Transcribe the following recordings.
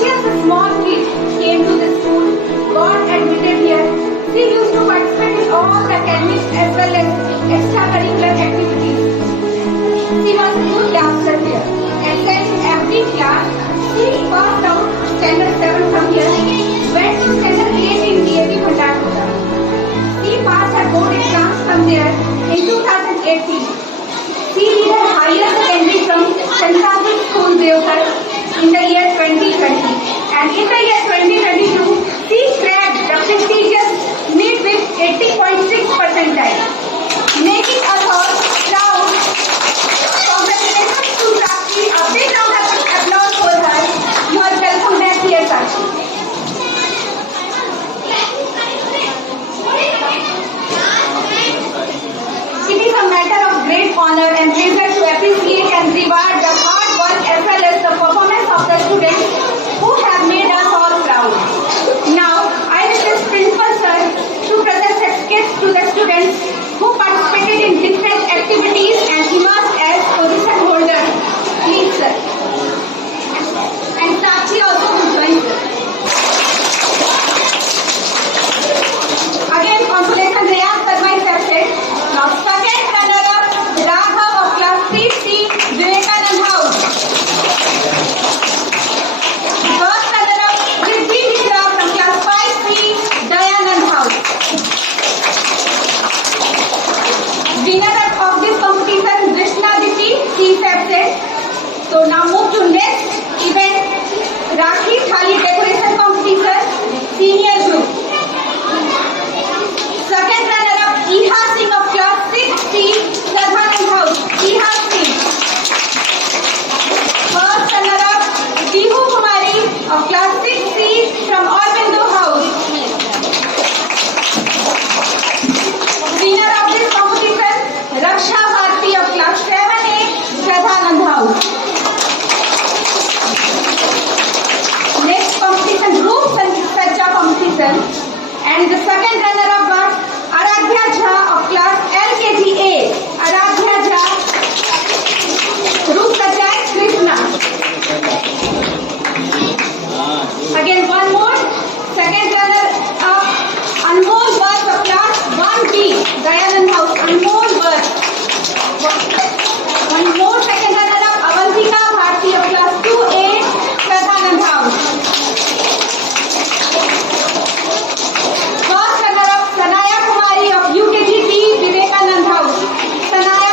she as a small kid came to the school, got admitted here. She used to participate in all the academic as well as extracurricular activities. She was a good dancer here, excelled in every class. She passed out standard 7 from here, went to standard 8 in DAV Bhandarpura. She passed her board exams from there in 2018. She did her higher secondary from St. Francis School, Deoghar in the year 2020. And in the year 2022, she cracked the prestigious NEET with 80.6 percentile, making us all proud. Congratulations to Sakshi. A big round of applause for her. You are welcome back here, Sakshi. It is a matter of great honor and pleasure to appreciate and reward the hard work as well as the performance of the students who have made us all proud. Now, I request Principal Sir to present certificates to the students who participated in different activities and emerged as position holders. Please, sir. And Sakshi also will join, sir. Again, congratulations, Riyaz Sarma is accepted. Now, second runner-up, Raghav of class 3C, Vivekanand House. First runner-up, Riddhi Mishra from class 5C, Dayanand House. Winner of this competition, Krishna Diti, she is absent. So now move to next event, Rakhi Thali Decoration Competition, Senior Group. Second runner-up, Iha Singh of class 6C, Sadhanand House. Iha Singh. First runner-up, Bihu Kumari of class 6C from Aurobindo House. Winner of this competition, Raksha Bharti of class 7A, Sadhanand House. Next competition, Roop Sajja competition. And the second runner-up was Aradhya Jha of class LKG-A. Aradhya Jha, Roop Sajja and Krishna. Again, one more. Second runner-up, Anmol Vats of class 1B, Dayanand House. Anmol Vats. One more second runner-up, Avantika Bharti of class 2A, Sadhanand House. First runner-up, Sanaya Kumari of UKG-B, Vivekanand House. Sanaya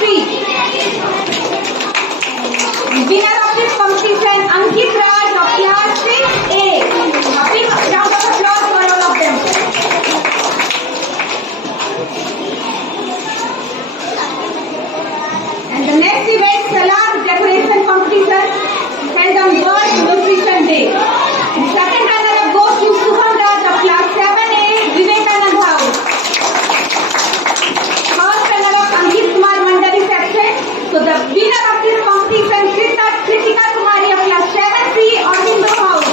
C. Winner of this competition, Ankit Raj of class 6A. A big round of applause for all of them. And the next event, Salad Decoration Competition, held on World Nutrition Day. The second runner-up goes to Subham Raj of class 7A, Vivekanand House. First runner-up, Ankit Kumar Mandari section. So the winner of this competition, Kritika Kumari of class 7C, Aurobindo House.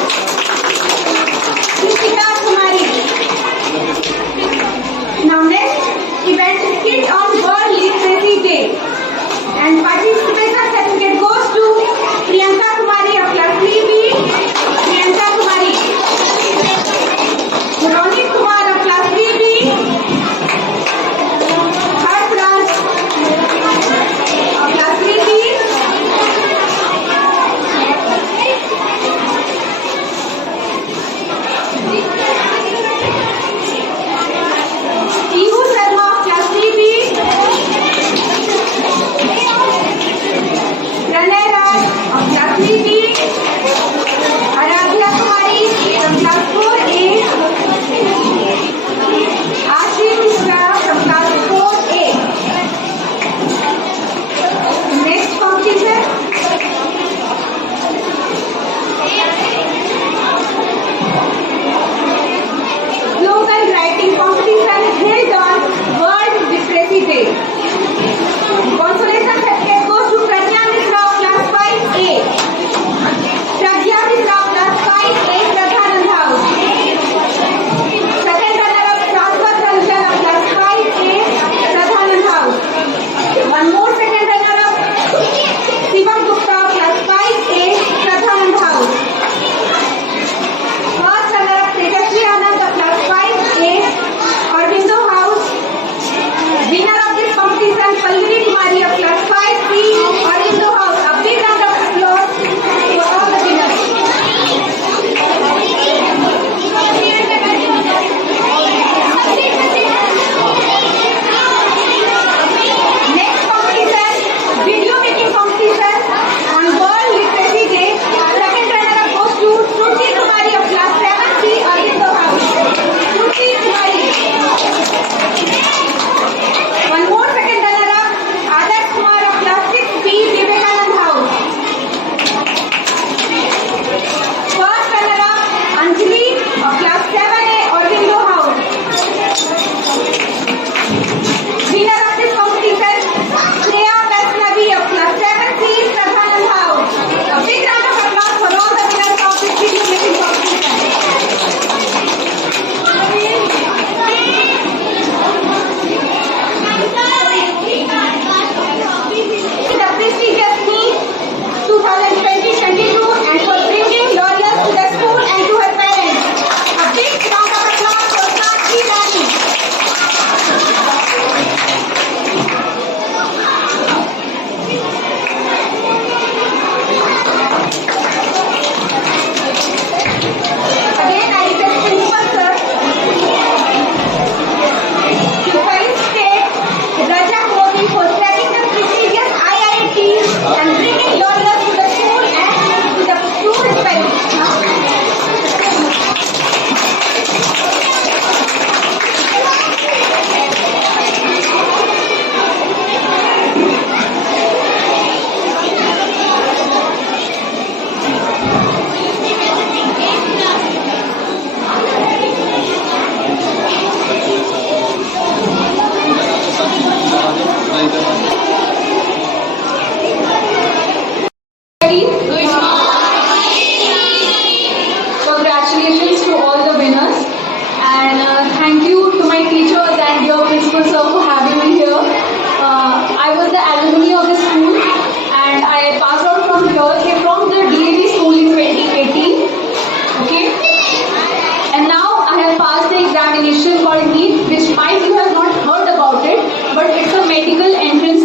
Kritika Kumari. Now next event is Skit on World Literacy Day. And participation certificate goes to Priyanka Kumari of class 3B. Priyanka Kumari. Ronit Kumar of class 3B. Harsh Raj of class 3B. Ihu Sharma of class 3B. Pranay Raj of class 3B. Aradhya Kumari from class 4A. Ashim Mishra from class 4A. Next competition. Slogan writing competition held on World Literacy Day. Consolation certificate goes to Pragya Mishra of class 5A. Pragya Mishra of class 5A, Pradhanand House. Second runner-up, Shashwat Ranjan of class 5A, Pradhanand House. One more second runner-up, Shivam Gupta of class 5A, Pradhanand House. First runner-up, Tejasvi Anand of class 5A, Aurobindo House. Winner of this competition, Pallavi Kumari of class 5C, Aurobindo House. A big round of applause for all the winners. Next competition, video making competition on World Literacy Day. Second runner-up goes to Shruti Kumari of class 7C, Aurobindo House. Shruti Kumari. One more second runner-up, Adarsh Kumar of class 6B, Vivekanand House. First runner-up, Anjali of class 7A, Aurobindo House. Winner of this competition, Shreya Vaishnavi of class 7C, Pradhanand House. A big round of applause for all the winners of this video making competition. The prestigious meet 2020-22 and for bringing laurels to the school and to her parents. A big round of applause for Sakshi Rani. Again, I request Principal Sir to felicitate Rajak Modi for setting the prestigious IIT and bringing laurels to the school and to the students' parents. Congratulations to all the winners and thank you to my teachers and dear principal sir for having me here. I was the alumni of the school and I passed out from here from the DAV school in 2018. Okay, and now I have passed the examination called NEET, which might you have not heard about it, but it's a medical entrance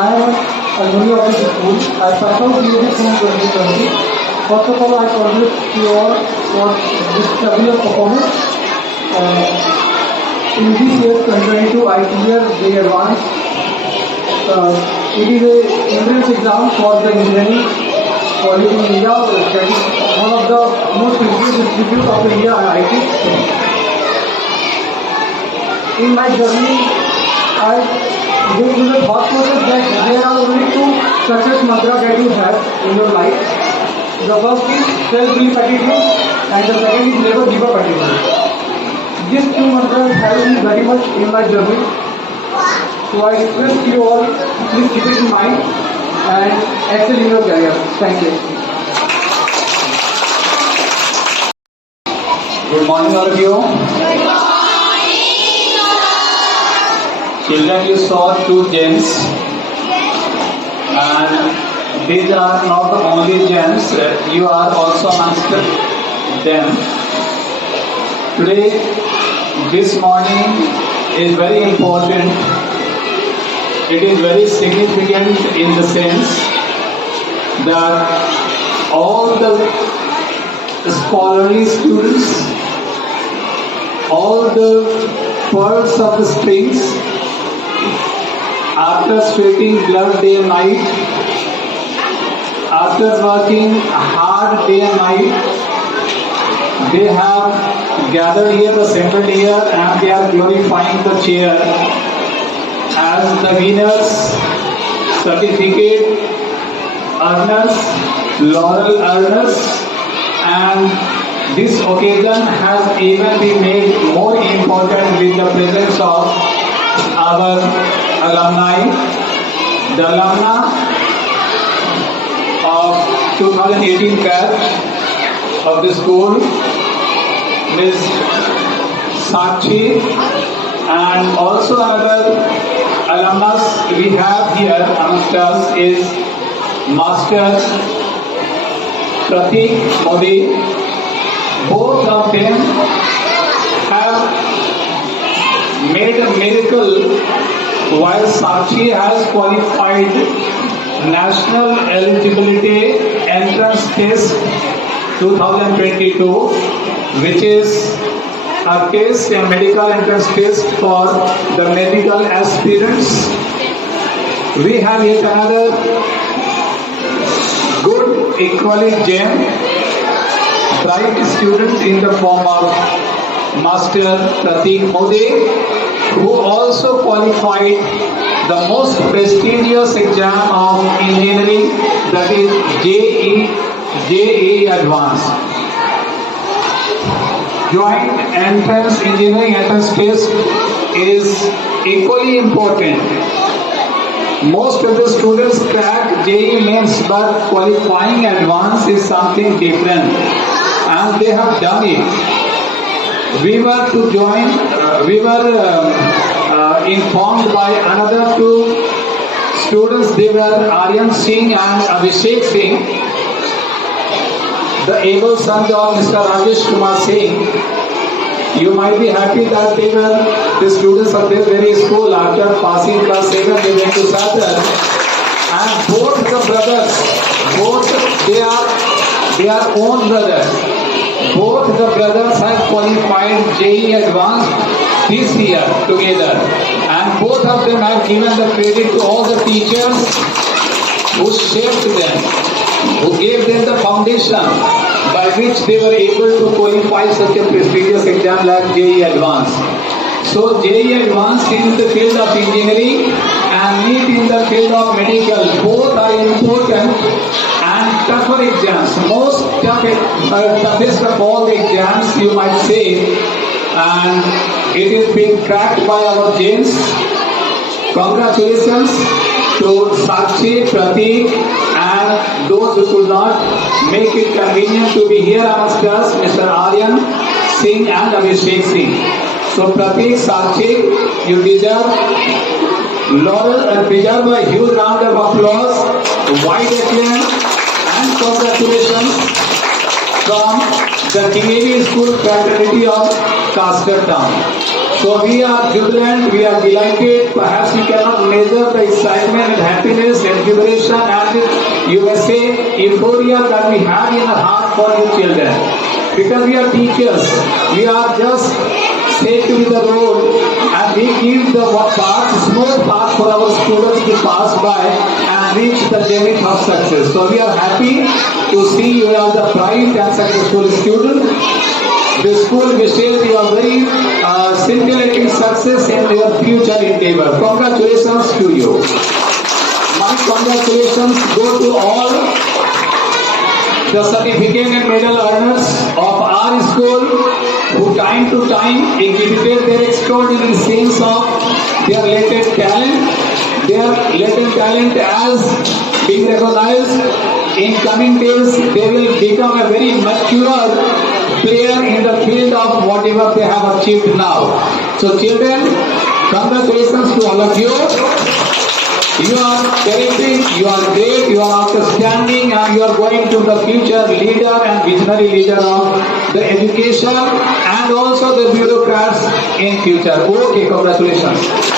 I am alumni of this school. I performed PhD from 2020. First of all, I congratulate you all for this fabulous performance. In this year 2022, I cleared the advanced. It is a entrance exam for the engineering college in India. That is one of the most prestigious institutes of India, IIT. In my journey, I go through the thought process that there are only two success mantras that you have in your life. The first is self-belief attitude, and the second is never give up attitude. These two mantras help me very much in my journey. So I request you all, please keep it in mind and excel in your career. Thank you. Good morning, all of you. Children, you saw two gems, and these are not the only gems, you are also amongst them. Today, this morning is very important. It is very significant in the sense that all the scholarly students, all the pearls of the strings, after sweating blood day and night, after working hard day and night, they have gathered here, assembled here, and they are glorifying the chair as the winners, certificate earners, laurel earners, and this occasion has even been made more important with the presence of our alumni, the alumna of 2018 batch of the school, Ms. Sakshi, and also another alumnus we have here amongst us is Master Pratik Modi. Both of them have made a miracle while Sakshi has qualified National Eligibility Entrance Test 2022, which is a test, a medical entrance test for the medical aspirants. We have yet another good, equally gem, bright student in the form of Master Pratik Modi, who also qualified the most prestigious exam of engineering, that is JEE Advanced. Joint entrance engineering entrance test is equally important. Most of the students crack JEE mains, but qualifying advanced is something different, and they have done it. We were informed by another two students. They were Aryan Singh and Abhishek Singh, the able sons of Mr. Rajesh Kumar Singh. You might be happy that they were the students of this very school. After passing class 7, they went to Saturn, and both the brothers, they are own brothers. Both the brothers have qualified JEE Advanced this year together, and both of them have given the credit to all the teachers who shaped them, who gave them the foundation by which they were able to qualify such a prestigious exam like JEE Advanced. So JEE Advanced in the field of engineering and NEET in the field of medical, both are important and tougher exams. Most toughest of all the exams, you might say, and it is being cracked by our James. Congratulations to Sakshi, Pratik, and those who could not make it convenient to be here amongst us, Mr. Aryan Singh and Abhishek Singh. So Pratik, Sakshi, you deserve laurel and deserve a huge round of applause, wide acclaim, and congratulations from the DAV School fraternity of Castor Town. So we are jubilant, we are delighted. Perhaps you cannot measure the excitement and happiness and jubilation and you may say euphoria that we have in our heart for you children. Because we are teachers, we are just said to be the road and we give the path, smooth path for our students to pass by and reach the limit of success. So we are happy to see you as the bright and successful student. The school wishes you a very scintillating success in your future endeavor. Congratulations to you. My congratulations go to all the certificate and medal earners of our school who time to time exhibited their extraordinary sense of their latent talent. Their latent talent as being recognized in coming days, they will become a very mature player in the field of whatever they have achieved now. So children, congratulations to all of you. You are terrific, you are great, you are outstanding and you are going to the future leader and visionary leader of the education and also the bureaucrats in future. Okay, congratulations.